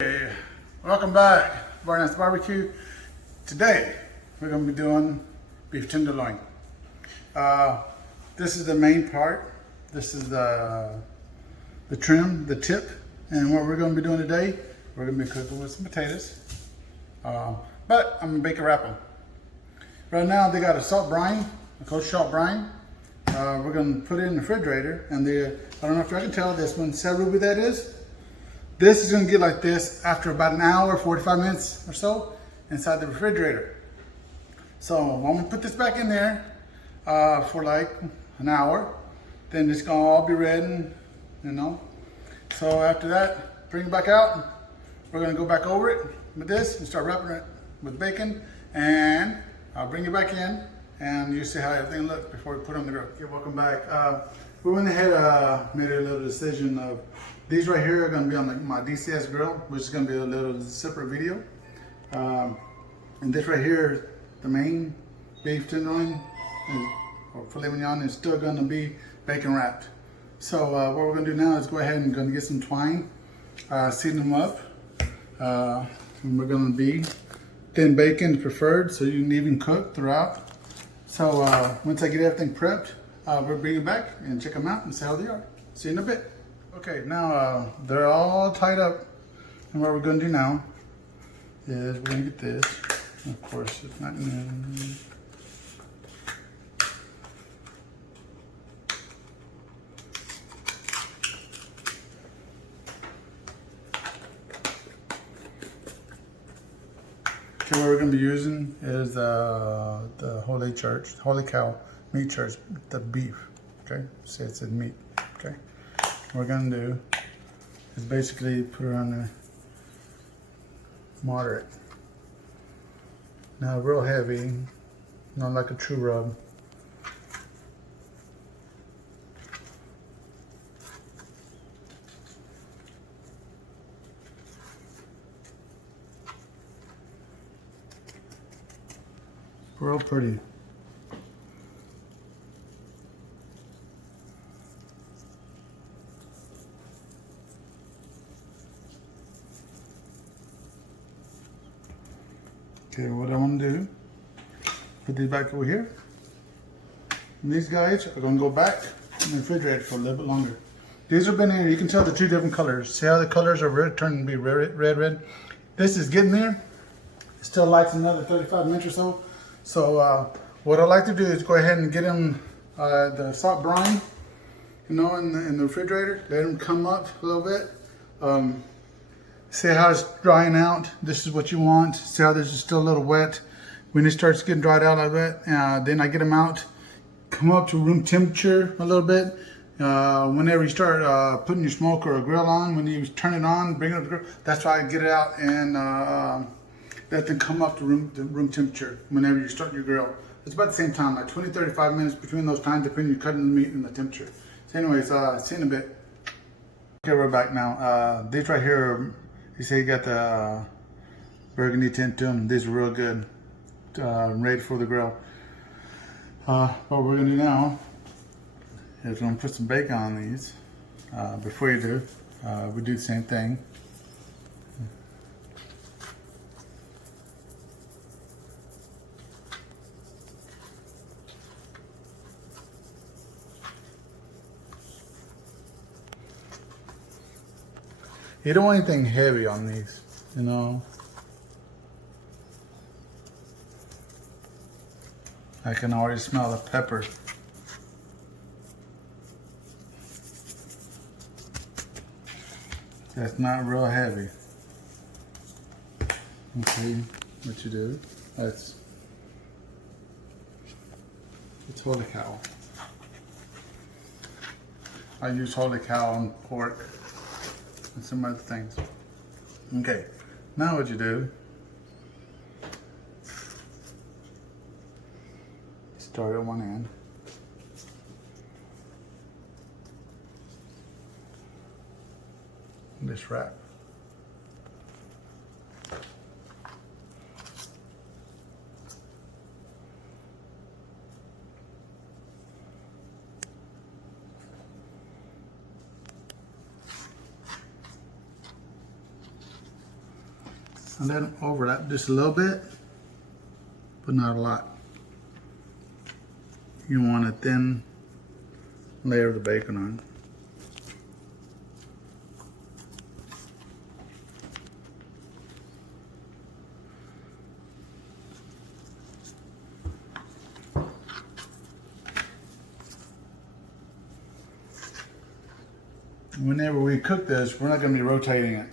Hey, welcome back, Barnett's Barbecue. Today we're going to be doing beef tenderloin. This is the main part. This is the trim, the tip, and what we're going to be doing today, we're going to be cooking with some potatoes. But I'm going to bake a wrap them. Right now they got a salt brine, a kosher salt brine. We're going to put it in the refrigerator, and I don't know if y'all can tell this one, San Ruby that is. This is going to get like this after about an hour, 45 minutes or so inside the refrigerator. So I'm going to put this back in there for like an hour. Then it's going to all be ready, you know. So after that, bring it back out. We're going to go back over it with this and start wrapping it with bacon. And I'll bring it back in and you see how everything looks before we put it on the grill. Okay, welcome back. We went ahead made a little decision of these right here are going to be on my DCS grill, which is going to be a little separate video. And this right here, the main beef tenderloin or filet mignon is still going to be bacon wrapped. So what we're going to do now is go ahead and going to get some twine, season them up. And we're going to be thin bacon is preferred, so you can even cook throughout. So once I get everything prepped, we'll bring it back and check them out and see how they are. See you in a bit. Okay, now they're all tied up, and what we're going to do now is we're going to get this. Of course, it's not new. Okay, what we're going to be using is the Holy Cow Meat Church, the beef. Okay, say it's in meat. Okay. What we're going to do is basically put it on there moderate. Now real heavy, not like a true rub. Real pretty. Okay, what I want to do, put these back over here. And these guys are going to go back in the refrigerator for a little bit longer. These have been here, you can tell the two different colors. See how the colors are turning to be red. This is getting there. It still lights another 35 minutes or so. So what I like to do is go ahead and get them the salt brine, you know, in the refrigerator. Let them come up a little bit. See how it's drying out. This is what you want. See how this is still a little wet. When it starts getting dried out like that, then I get them out, come up to room temperature a little bit. Whenever you start putting your smoke or a grill on, when you turn it on, bring it up to the grill, that's why I get it out and let them come up to room temperature whenever you start your grill. It's about the same time, like 20-35 minutes between those times, depending on you cutting the meat and the temperature. So anyways, see you in a bit. Okay, we're back now. These right here, you say you got the burgundy tint to them. These are real good, ready for the grill. What we're gonna do now is we're gonna put some bacon on these. Before you do, we do the same thing. You don't want anything heavy on these, you know. I can already smell the pepper. That's not real heavy. Okay, what you do, it's Holy Cow. I use Holy Cow on pork and some other things. Okay, now what you do, start at one end. This wrap. And then overlap just a little bit, but not a lot. You want a thin layer of the bacon on. Whenever we cook this, we're not going to be rotating it.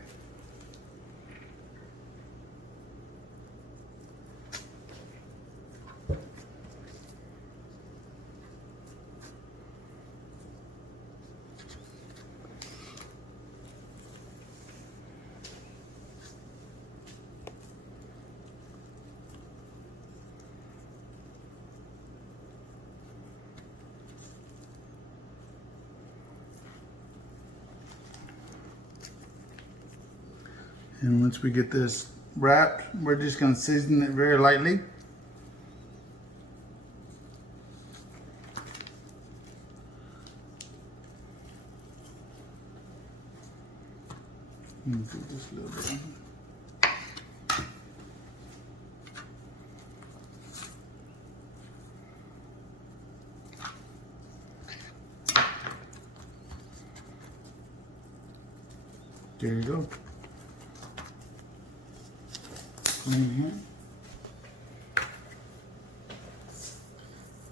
And once we get this wrapped, we're just going to season it very lightly. Do this a little bit. There you go. Here.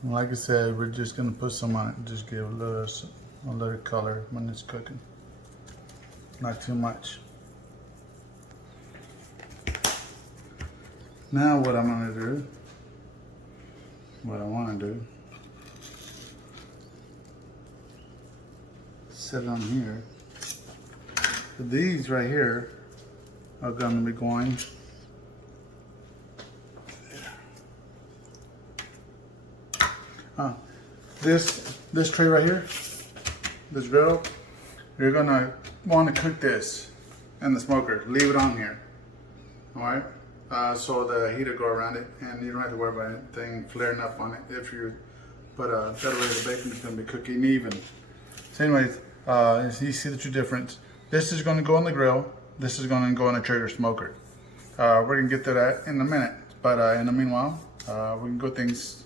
Like I said, we're just gonna put some on it, just give a little color when it's cooking. Not too much. Now what I'm gonna do, what I wanna do, set it on here. So these right here are gonna be going this tray right here, this griddle, you're gonna want to cook this in the smoker. Leave it on here, all right? So the heat will go around it, and you don't have to worry about anything flaring up on it. That way the bacon is gonna be cooking even. So anyways, you see the two difference. This is gonna go on the grill. This is gonna go in a Treager smoker. We're gonna get to that in a minute, but in the meanwhile, we can go things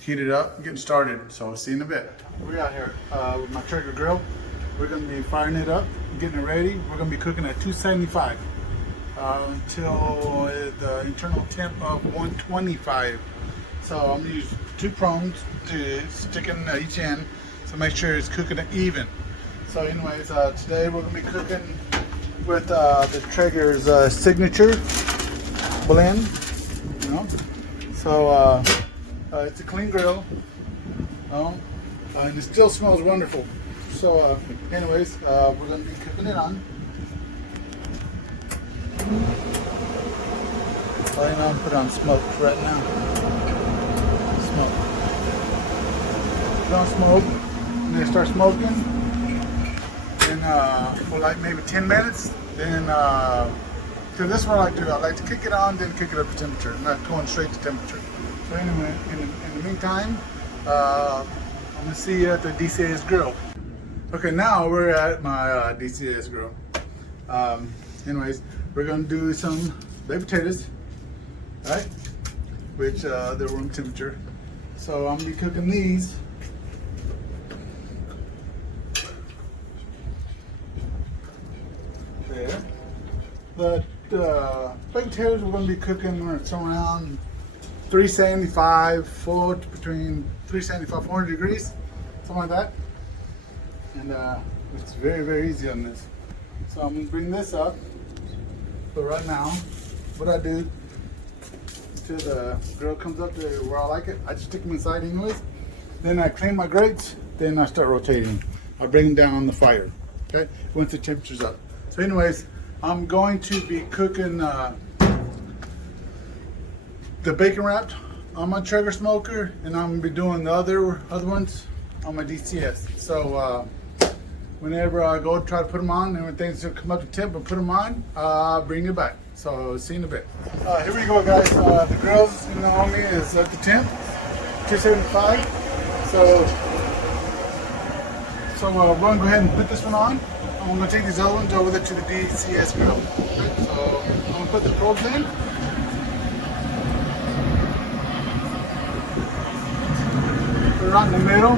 heated up, getting started. So I'll see you in a bit. We're out here with my Treager grill. We're gonna be firing it up, getting it ready. We're gonna be cooking at 275 until the internal temp of 125. So I'm gonna use 2 prongs to stick in each end, so make sure it's cooking it even. So anyways, today we're gonna be cooking with the Treager's signature blend. You know, so. It's a clean grill, and it still smells wonderful. So anyways, we're going to be cooking it on. I'm going to put on smoke right now. Smoke. Put on smoke, and then start smoking. And for like maybe 10 minutes, then, because this is what I like to do. I like to kick it on, then kick it up to temperature, not going straight to temperature. So anyway, in the meantime, I'm gonna see you at the DCS grill. Okay, now we're at my DCS grill. Anyways, we're gonna do some baked potatoes, right? Which they're room temperature. So I'm gonna be cooking these. There. The baked potatoes we're gonna be cooking around 375, between 375 400 degrees, something like that. And it's very, very easy on this. So I'm gonna bring this up. But right now, what I do till the grill comes up to where I like it, I just stick them inside anyways. Then I clean my grates, then I start rotating. I bring them down on the fire, okay? Once the temperature's up. So anyways, I'm going to be cooking the bacon wrapped on my Treager smoker, and I'm gonna be doing the other ones on my DCS. So whenever I go try to put them on, and when things come up to temp and put them on, I'll bring it back. So see you in a bit. Here we go, guys. The grills on me is at the temp, 275. So we're gonna go ahead and put this one on. I'm gonna take these other ones over there to the DCS grill. Okay? So I'm gonna put the probes in. Put it right in the middle.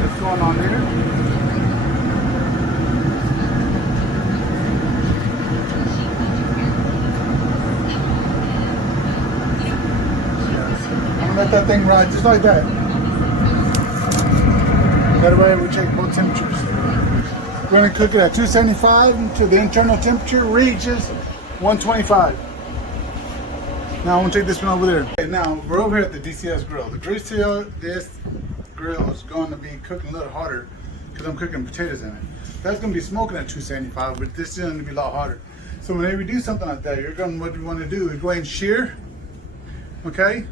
What's going on there? Let that thing ride just like that. That way we check both temperatures. We're going to cook it at 275 until the internal temperature reaches 125. Now I want to take this one over there. Okay, now we're over here at the DCS grill. The this grill is going to be cooking a little hotter because I'm cooking potatoes in it. That's going to be smoking at 275, but this is going to be a lot hotter. So whenever you do something like that, what you want to do is go ahead and shear. Okay.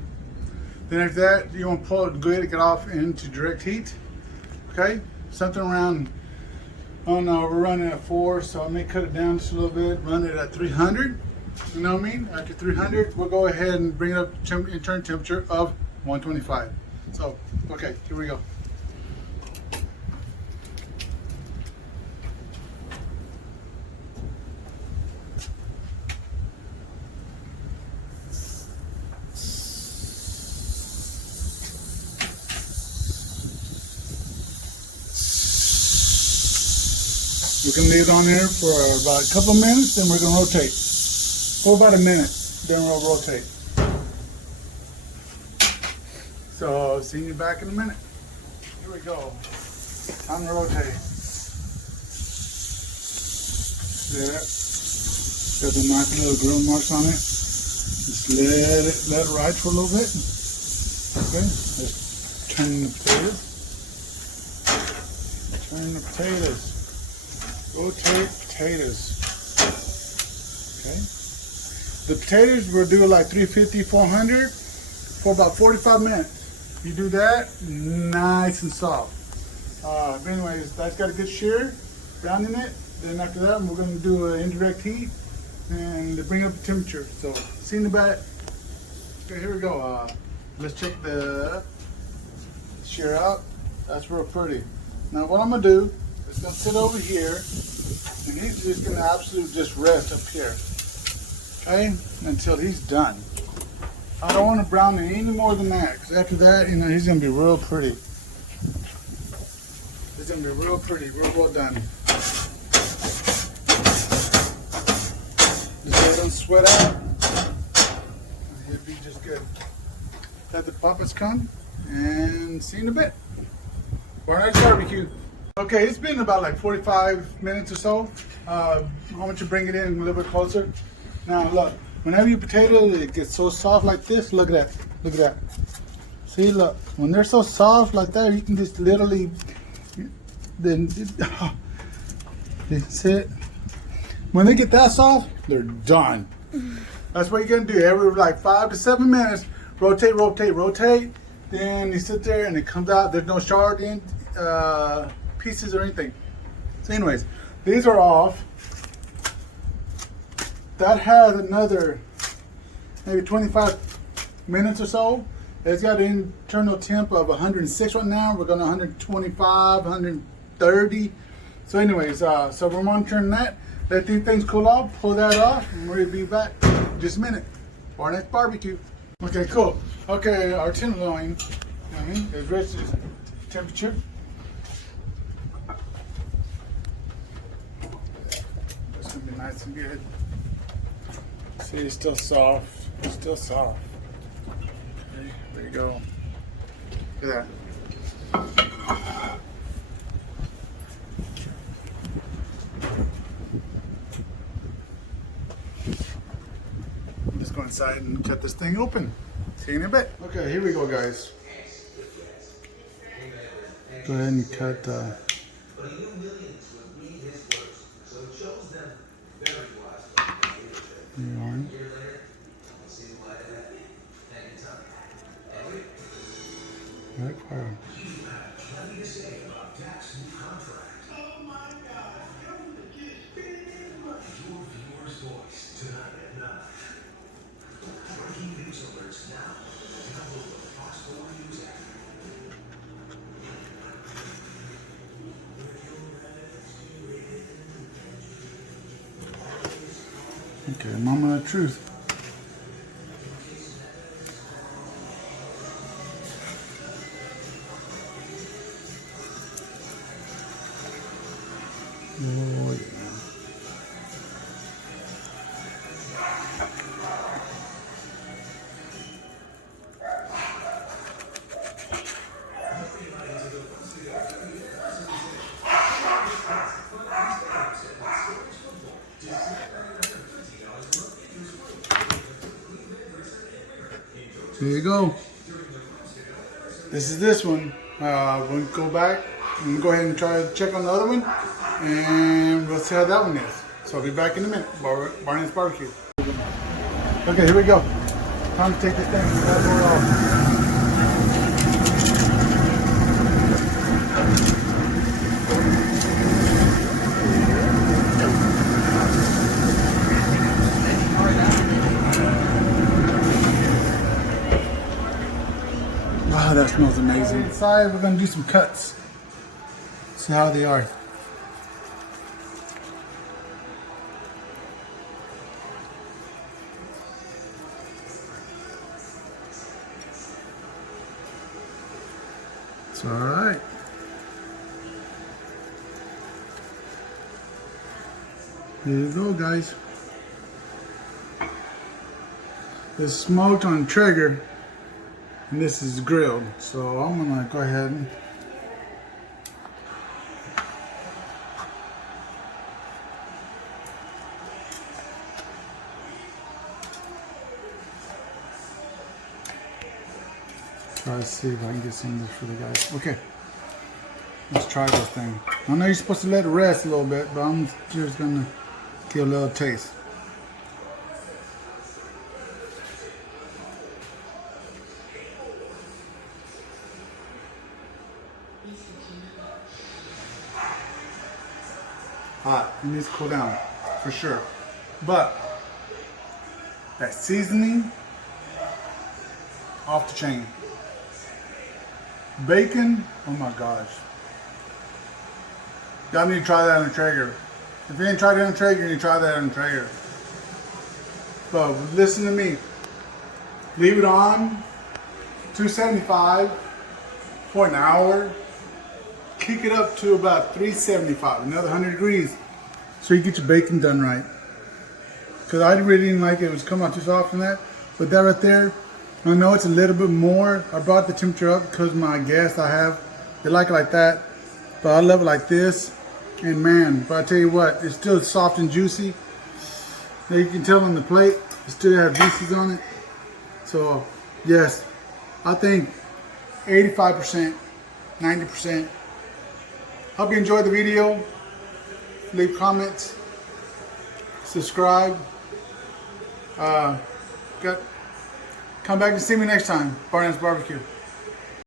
Then after that, you want to pull it, go ahead and get off into direct heat. Okay, something around, oh no, we're running at 4, so I may cut it down just a little bit, run it at 300. You know what I mean? After 300, we'll go ahead and bring it up to internal temperature of 125. So, okay, here we go. We can leave it on there for about a couple of minutes, then we're going to rotate. For about a minute, then we'll rotate. So, see you back in a minute. Here we go. Time to rotate. There. Got the nice little grill marks on it. Just let it ride for a little bit. Okay. Let's turn the potatoes. Turn the potatoes. Rotate potatoes. Okay. The potatoes we'll do like 350, 400 for about 45 minutes. You do that, nice and soft. But anyways, that's got a good shear, browning it. Then after that, we're going to do an indirect heat and bring up the temperature. So, see in the back. Okay, here we go. Let's check the shear out. That's real pretty. Now, what I'm going to do, it's going to sit over here, and he's just going to absolutely just rest up here, okay, until he's done. I don't want to brown it any more than that, because after that, you know, he's going to be real pretty. He's going to be real pretty, real well done. Just let him sweat out. He'll be just good. Let the puppets come, and see you in a bit. Barnard's Barbecue. Okay, it's been about like 45 minutes or so. I want you to bring it in a little bit closer. Now look, whenever your potato it gets so soft like this, look at that. Look at that. See, look, when they're so soft like that, you can just literally, then, see it? When they get that soft, they're done. That's what you're gonna do. Every like 5 to 7 minutes, rotate, rotate, rotate. Then you sit there and it comes out. There's no shard in. Pieces or anything. So anyways, these are off. That has another maybe 25 minutes or so. It's got an internal temp of 106 right now. We're going to 125, 130. So anyways, so we're monitoring that. Let these things cool off, pull that off, and we'll be back in just a minute. Barnard's Barbecue. Okay, cool. Okay, our tenderloin is reached its temperature. Be nice and good. See, it's still soft. It's still soft. Okay, there you go. Look at that. Let's go inside and cut this thing open. See you in a bit. Okay, here we go, guys. Go ahead and cut. Yarn. Backfire. Okay, moment of truth. Oh, yeah. There you go. This is this one. We'll go back and go ahead and try to check on the other one, and we'll see how that one is. So I'll be back in a minute. Barney's barbecue. Okay, here we go. Time to take this thing and bad boy off. Wow, that smells amazing. Inside, we're gonna do some cuts. See how they are. It's all right. Here you go, guys. It's smoked on Treager, and this is grilled. So I'm gonna go ahead and try to see if I can get some of this for the guys. Okay, let's try this thing. I know you're supposed to let it rest a little bit, but I'm just gonna give a little taste. Hot. It needs to cool down, for sure. But that seasoning, off the chain. Bacon, oh my gosh. Y'all need to try that on a Traeger. If you ain't tried it on a Traeger, you need to try that on a Traeger. But listen to me. Leave it on 275 for an hour. Kick it up to about 375, another 100 degrees, so you get your bacon done right. Because I really didn't like it was coming out too soft from that. But that right there, I know it's a little bit more. I brought the temperature up because my gas I have, they like it like that. But I love it like this. And man, but I tell you what, it's still soft and juicy. Now you can tell on the plate, it still has juices on it. So yes, I think 85%, 90%. Hope you enjoyed the video. Leave comments. Subscribe. Come back and see me next time. Barney's Barbecue.